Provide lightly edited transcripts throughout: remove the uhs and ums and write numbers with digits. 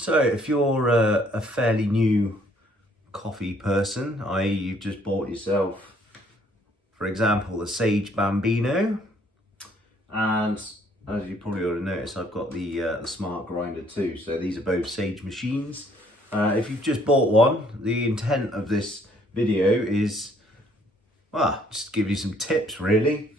So if you're a fairly new coffee person, i.e. you've just bought yourself, for example, the SAGE Bambino, and as you probably already noticed, I've got the smart grinder too. So these are both SAGE machines. If you've just bought one, the intent of this video is, well, just to give you some tips really.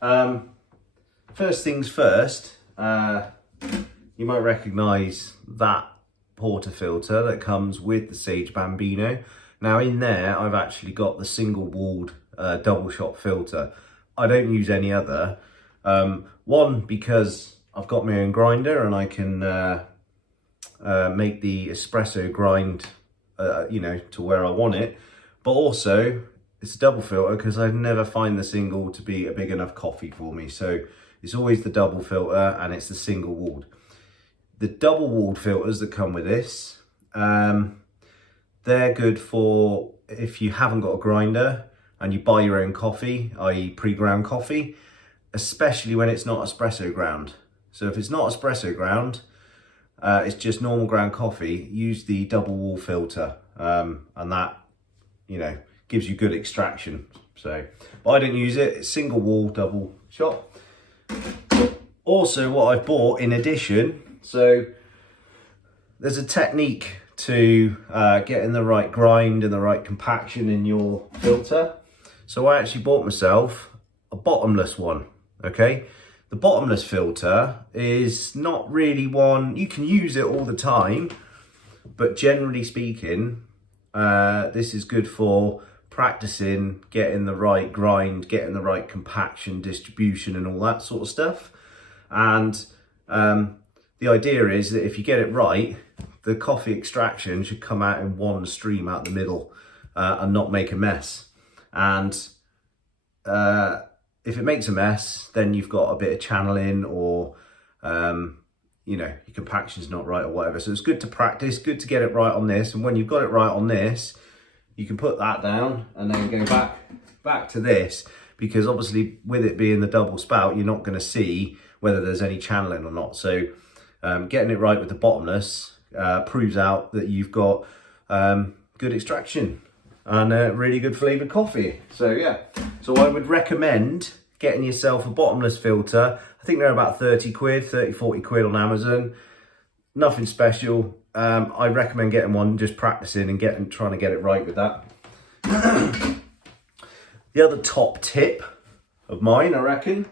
First things first, you might recognise that portafilter that comes with the SAGE Bambino. Now in there, I've actually got the single walled double shot filter. I don't use any other. One, because I've got my own grinder and I can make the espresso grind, to where I want it. But also, it's a double filter because I never find the single to be a big enough coffee for me. So it's always the double filter and it's the single walled. The double walled filters that come with this, they're good for if you haven't got a grinder and you buy your own coffee, i.e. pre-ground coffee, especially when it's not espresso ground. So if it's not espresso ground, it's just normal ground coffee, use the double wall filter, and that, gives you good extraction. So, but I don't use it, it's single wall, double shot. Also what I've bought in addition, so there's a technique to getting the right grind and the right compaction in your filter. So I actually bought myself a bottomless one, okay? The bottomless filter is not really one, you can use it all the time, but generally speaking, this is good for practicing getting the right grind, getting the right compaction, distribution and all that sort of stuff. And the idea is that if you get it right, the coffee extraction should come out in one stream out the middle and not make a mess. And if it makes a mess, then you've got a bit of channeling or, your compaction's not right or whatever. So it's good to practice, good to get it right on this. And when you've got it right on this, you can put that down and then go back to this, because obviously with it being the double spout, you're not going to see whether there's any channeling or not. So getting it right with the bottomless proves out that you've got good extraction and really good flavoured coffee. So yeah, so I would recommend getting yourself a bottomless filter. I think they're about 30 quid, 30, 40 quid on Amazon. Nothing special. I recommend getting one, just practicing and trying to get it right with that. The other top tip of mine, I reckon,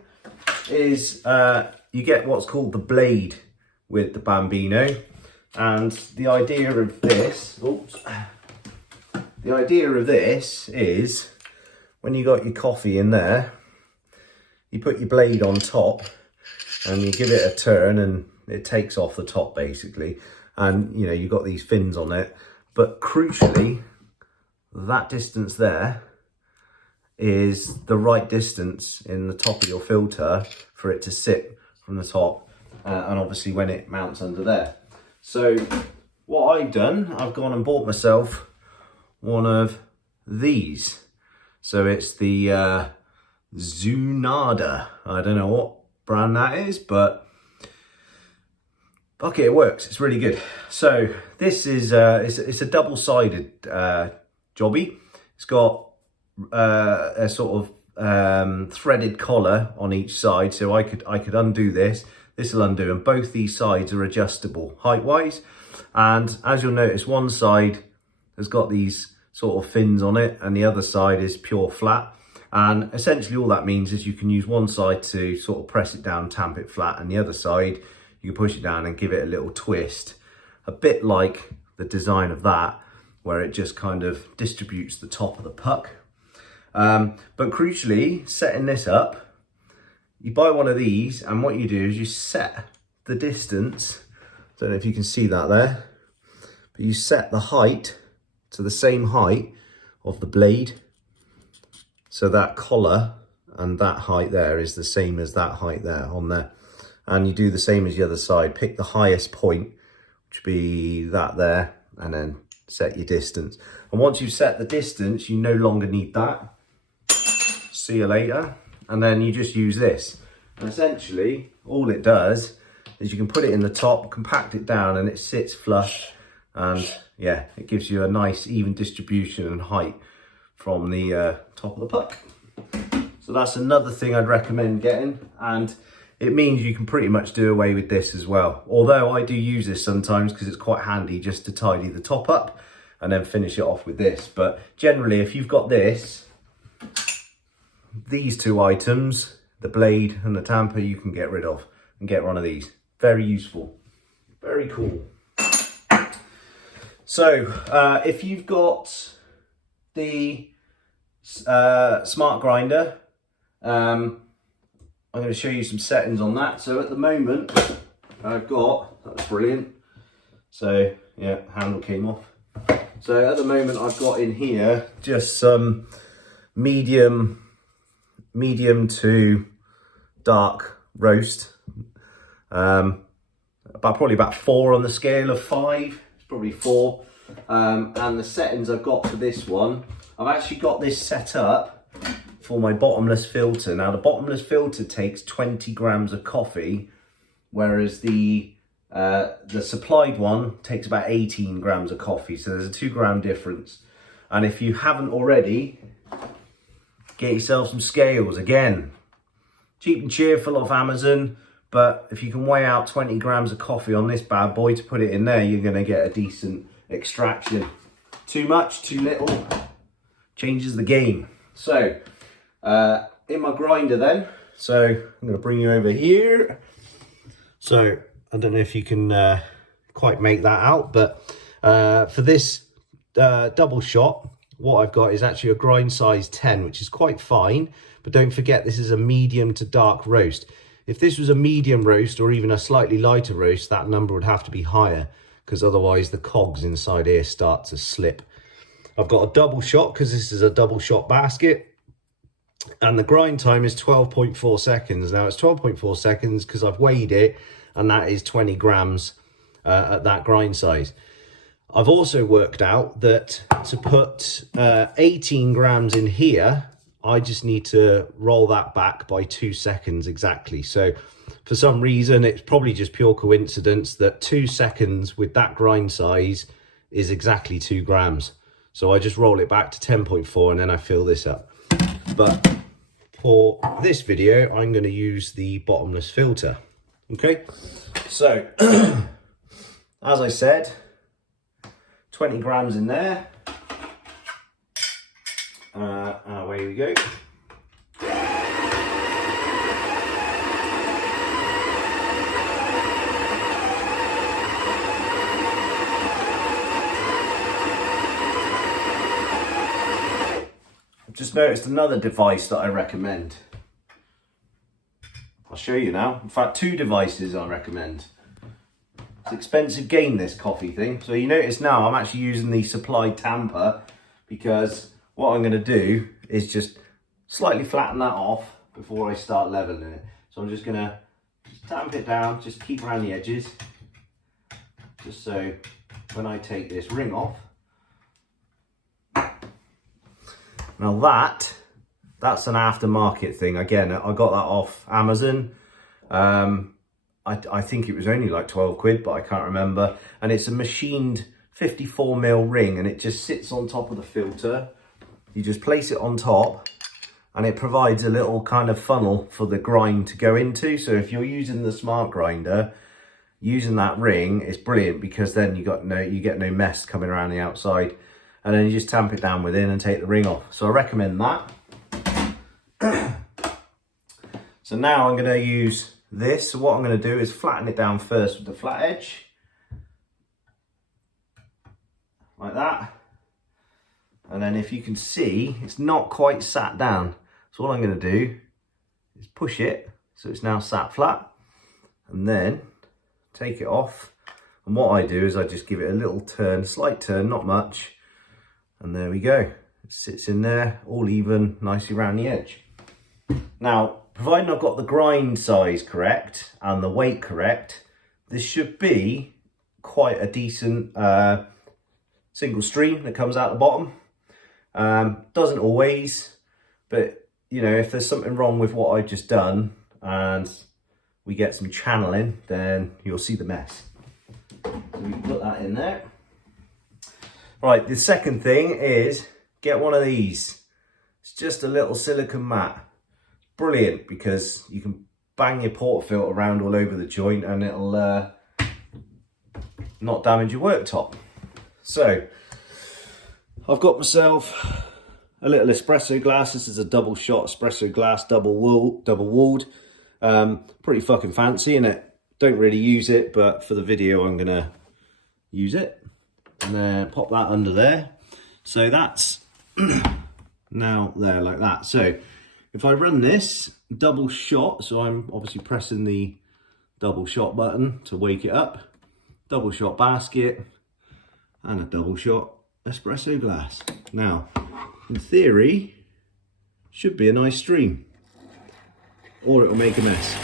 is you get what's called the blade with the Bambino. And the idea of this, is when you got your coffee in there, you put your blade on top and you give it a turn and it takes off the top basically. And you've got these fins on it, but crucially, that distance there is the right distance in the top of your filter for it to sit from the top, and obviously when it mounts under there. So what I've done, I've gone and bought myself one of these. So it's the Zunada. I don't know what brand that is, but okay, it works. It's really good. So this is it's a double-sided jobby. It's got a sort of threaded collar on each side, so I could undo this. This will undo, and both these sides are adjustable height-wise. And as you'll notice, one side has got these sort of fins on it, and the other side is pure flat. And essentially, all that means is you can use one side to sort of press it down, tamp it flat, and the other side you can push it down and give it a little twist, a bit like the design of that, where it just kind of distributes the top of the puck. But crucially, setting this up, you buy one of these, and what you do is you set the distance. Don't know if you can see that there, but you set the height to the same height of the blade. So that collar and that height there is the same as that height there on there. And you do the same as the other side. Pick the highest point, which would be that there, and then set your distance. And once you've set the distance, you no longer need that. See you later. And then you just use this. And essentially, all it does is you can put it in the top, compact it down, and it sits flush. And yeah, it gives you a nice even distribution and height from the top of the puck. So that's another thing I'd recommend getting, and it means you can pretty much do away with this as well. Although I do use this sometimes because it's quite handy just to tidy the top up and then finish it off with this. But generally, if you've got this, these two items, the blade and the tamper, you can get rid of and get one of these. Very useful, very cool. So if you've got the smart grinder, I'm going to show you some settings on that. So at the moment I've got, that's brilliant. So yeah, handle came off. So at the moment I've got in here just some medium to dark roast. Probably about 4 on the scale of 5. It's probably 4. And the settings I've got for this one, I've actually got this set up for my bottomless filter. Now the bottomless filter takes 20 grams of coffee, whereas the supplied one takes about 18 grams of coffee. So there's a 2 gram difference. And if you haven't already, get yourself some scales. Again, cheap and cheerful off Amazon, but if you can weigh out 20 grams of coffee on this bad boy to put it in there, you're gonna get a decent extraction. Too much, too little, changes the game. So, in my grinder then, so I'm gonna bring you over here. So, I don't know if you can quite make that out, but for this double shot, what I've got is actually a grind size 10, which is quite fine, but don't forget this is a medium to dark roast. If this was a medium roast or even a slightly lighter roast, that number would have to be higher, because otherwise the cogs inside here start to slip. I've got a double shot because this is a double shot basket, and the grind time is 12.4 seconds. Now it's 12.4 seconds because I've weighed it, and that is 20 grams at that grind size. I've also worked out that to put 18 grams in here, I just need to roll that back by 2 seconds exactly. So for some reason, it's probably just pure coincidence that 2 seconds with that grind size is exactly 2 grams. So I just roll it back to 10.4 and then I fill this up. But for this video, I'm going to use the bottomless filter. Okay, so as I said, 20 grams in there. Away we go. I've just noticed another device that I recommend. I'll show you now. In fact, 2 devices I recommend. It's expensive game, this coffee thing. So you notice now I'm actually using the supplied tamper, because what I'm going to do is just slightly flatten that off before I start leveling it. So I'm just going to tamp it down, just keep around the edges, just so when I take this ring off. Now that's an aftermarket thing. Again, I got that off Amazon. I think it was only like 12 quid, but I can't remember. And it's a machined 54mm ring, and it just sits on top of the filter. You just place it on top, and it provides a little kind of funnel for the grind to go into. So if you're using the smart grinder, using that ring is brilliant, because then you get no mess coming around the outside, and then you just tamp it down within and take the ring off. So I recommend that. So now I'm going to use this. So what I'm going to do is flatten it down first with the flat edge, like that. And then if you can see, it's not quite sat down. So what I'm going to do is push it so it's now sat flat, and then take it off. And what I do is I just give it a little turn, slight turn, not much. And there we go. It sits in there, all even, nicely around the edge. Now, providing I've got the grind size correct and the weight correct, this should be quite a decent single stream that comes out the bottom. Doesn't always, but you know, if there's something wrong with what I've just done and we get some channeling, then you'll see the mess. So we can put that in there. Right, the second thing is get one of these. It's just a little silicone mat. Brilliant, because you can bang your portafilter around all over the joint and it'll not damage your worktop. So I've got myself a little espresso glass. This is a double shot espresso glass, double walled. Pretty fucking fancy, innit? Don't really use it, but for the video I'm gonna use it. And then pop that under there. So that's now there like that. So if I run this double shot, so I'm obviously pressing the double shot button to wake it up, double shot basket, and a double shot espresso glass. Now, in theory, should be a nice stream, or it'll make a mess.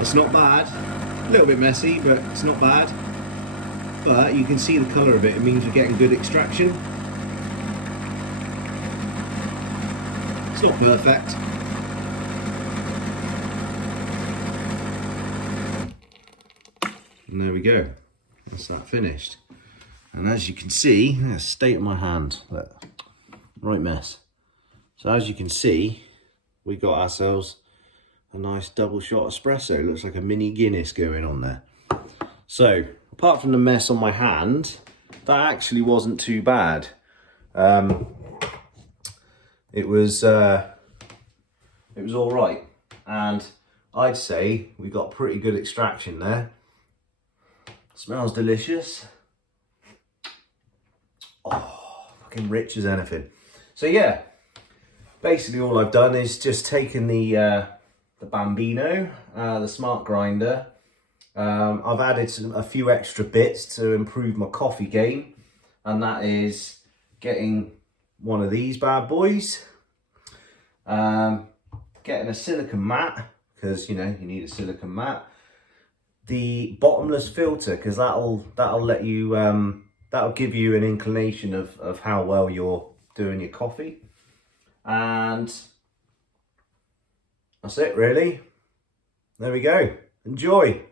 It's not bad, a little bit messy, but it's not bad. But you can see the colour of it, it means you're getting good extraction. It's not perfect. And there we go, that's that finished. And as you can see, the state of my hand, look, right mess. So as you can see, we got ourselves a nice double shot espresso. Looks like a mini Guinness going on there. So apart from the mess on my hand, that actually wasn't too bad. It was all right, and I'd say we got pretty good extraction there. Smells delicious. Oh, fucking rich as anything. So yeah, basically all I've done is just taken the Bambino, the smart grinder. I've added a few extra bits to improve my coffee game, and that is getting one of these bad boys, getting a silicone mat, because you know you need a silicone mat, the bottomless filter, because that'll let you that'll give you an inclination of how well you're doing your coffee, and that's it really. There we go. Enjoy.